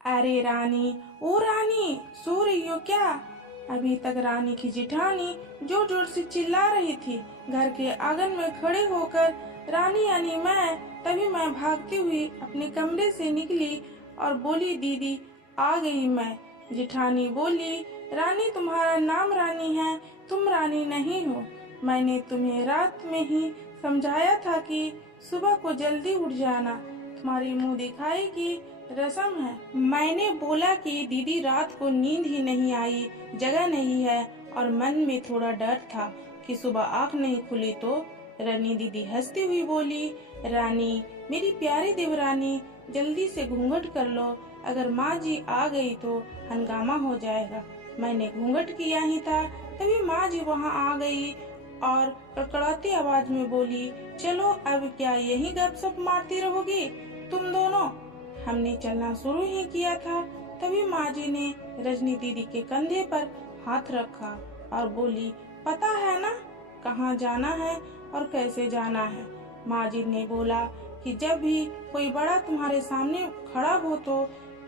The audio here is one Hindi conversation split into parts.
अरे रानी, ओ रानी, सो रही हो क्या? अभी तक रानी की जिठानी जोर जोर से चिल्ला रही थी। घर के आंगन में खड़े होकर रानी यानी तभी मैं भागती हुई अपने कमरे से निकली और बोली, दीदी आ गई मैं। जिठानी बोली, रानी तुम्हारा नाम रानी है, तुम रानी नहीं हो। मैंने तुम्हें रात में ही समझाया था कि सुबह को जल्दी उठ जाना, तुम्हारी मुंह दिखाई की रस्म है। मैंने बोला कि दीदी रात को नींद ही नहीं आई, जगह नहीं है, और मन में थोड़ा डर था कि सुबह आँख नहीं खुली तो। रानी दीदी हंसती हुई बोली, रानी मेरी प्यारी देवरानी, जल्दी से घूंघट कर लो, अगर माँ जी आ गई तो हंगामा हो जाएगा। मैंने घूंघट किया ही था तभी माँ जी वहाँ आ गई और कड़कड़ाती आवाज में बोली, चलो अब क्या यही गपशप मारती रहोगी तुम दोनों? हमने चलना शुरू ही किया था तभी माँ जी ने रजनी दीदी के कंधे पर हाथ रखा और बोली, पता है ना कहाँ जाना है और कैसे जाना है? माँ जी ने बोला कि जब भी कोई बड़ा तुम्हारे सामने खड़ा हो तो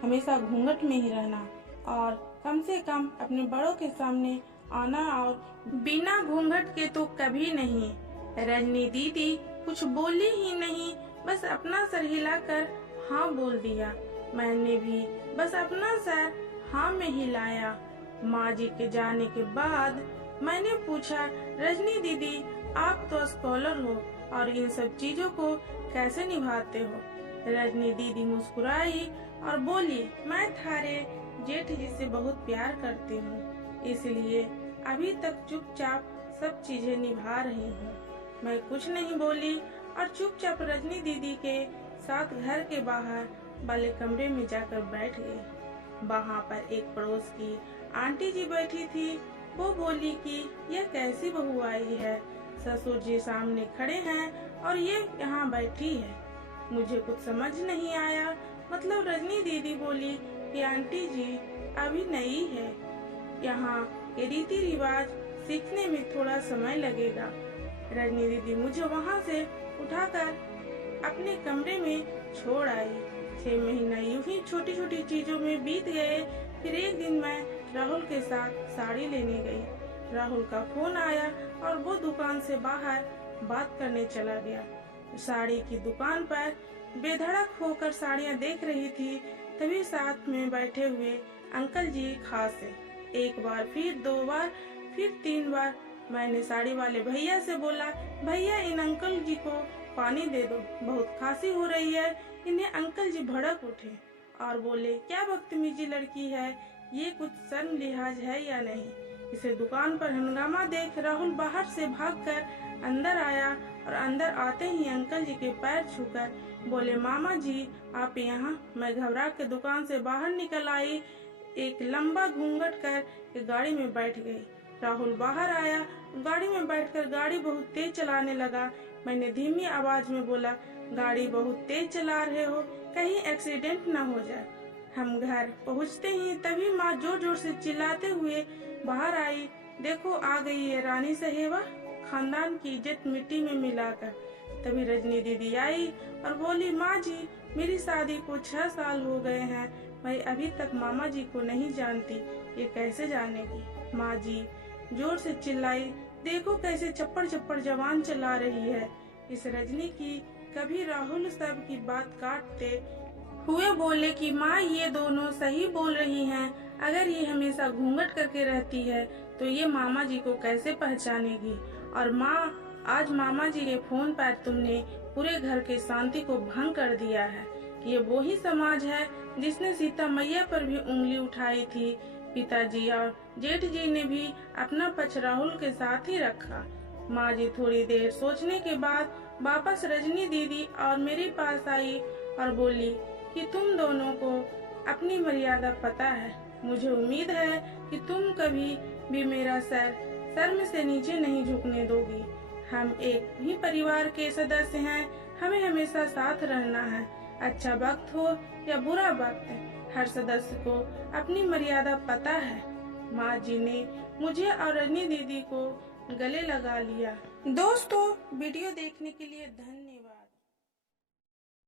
हमेशा घूंघट में ही रहना और कम से कम अपने बड़ों के सामने आना, और बिना घूंघट के तो कभी नहीं। रजनी दीदी कुछ बोली ही नहीं, बस अपना सर हिलाकर हाँ बोल दिया। मैंने भी बस अपना सर हाँ में हिलाया। माँ जी के जाने के बाद मैंने पूछा, रजनी दीदी आप तो स्कॉलर हो और इन सब चीजों को कैसे निभाते हो? रजनी दीदी मुस्कुराई और बोली, मैं थारे जेठ जी से बहुत प्यार करती हूँ, इसलिए अभी तक चुपचाप सब चीजें निभा रही हूँ। मैं कुछ नहीं बोली और चुपचाप रजनी दीदी के साथ घर के बाहर वाले कमरे में जाकर बैठ गई। वहाँ पर एक पड़ोस की आंटी जी बैठी थी। वो बोली कि यह कैसी बहू आई है, ससुर जी सामने खड़े हैं और ये यहाँ बैठी है। मुझे कुछ समझ नहीं आया। मतलब रजनी दीदी बोली कि आंटी जी अभी नई है, यहाँ के रीति रिवाज सीखने में थोड़ा समय लगेगा। रजनी दीदी मुझे वहाँ से उठाकर अपने कमरे में छोड़ आई। 6 महीना यूं ही छोटी छोटी चीजों में बीत गए। फिर एक दिन मैं राहुल के साथ साड़ी लेने गई। राहुल का फोन आया और वो दुकान से बाहर बात करने चला गया। साड़ी की दुकान पर बेधड़क होकर साड़ियाँ देख रही थी, तभी साथ में बैठे हुए अंकल जी खासे। एक बार, फिर 2 बार, फिर 3 बार मैंने साड़ी वाले भैया से बोला, भैया इन अंकल जी को पानी दे दो, बहुत खांसी हो रही है। इन्हें अंकल जी भड़क उठे और बोले, क्या बदतमीजी लड़की है, ये कुछ शर्म लिहाज है या नहीं? इसे दुकान पर हंगामा देख राहुल बाहर से भागकर अंदर आया और अंदर आते ही अंकल जी के पैर छूकर बोले, मामा जी आप यहाँ? मैं घबरा के दुकान से बाहर निकल आई, एक लंबा घूंघट कर गाड़ी में बैठ गई। राहुल बाहर आया, गाड़ी में बैठकर गाड़ी बहुत तेज चलाने लगा। मैंने धीमी आवाज में बोला, गाड़ी बहुत तेज चला रहे हो, कहीं एक्सीडेंट न हो जाए। हम घर पहुंचते ही तभी माँ जोर जोर से चिल्लाते हुए बाहर आई, देखो आ गई है रानी साहिबा, खानदान की इज्जत मिट्टी में मिलाकर। तभी रजनी दीदी आई और बोली, माँ जी मेरी शादी को 6 साल हो गए हैं, मैं अभी तक मामा जी को नहीं जानती, ये कैसे जानेगी? माँ जी जोर से चिल्लाई, देखो कैसे चप्पड़ चप्पड़ जवान चला रही है। इस रजनी की कभी राहुल सब की बात काटते हुए बोले कि माँ ये दोनों सही बोल रही हैं, अगर ये हमेशा घूंघट करके रहती है तो ये मामा जी को कैसे पहचानेगी? और माँ आज मामा जी के फोन पर तुमने पूरे घर के शांति को भंग कर दिया है। ये वो ही समाज है जिसने सीता मैया पर भी उंगली उठाई थी। पिताजी और जेठ जी ने भी अपना पक्ष राहुल के साथ ही रखा। माँ जी थोड़ी देर सोचने के बाद वापस रजनी दीदी और मेरे पास आई और बोली कि तुम दोनों को अपनी मर्यादा पता है। मुझे उम्मीद है कि तुम कभी भी मेरा सर शर्म से नीचे नहीं झुकने दोगी। हम एक ही परिवार के सदस्य हैं, हमें हमेशा साथ रहना है। अच्छा वक्त हो या बुरा वक्त, हर सदस्य को अपनी मर्यादा पता है। माँ जी ने मुझे और रजनी दीदी को गले लगा लिया। दोस्तों वीडियो देखने के लिए धन्यवाद।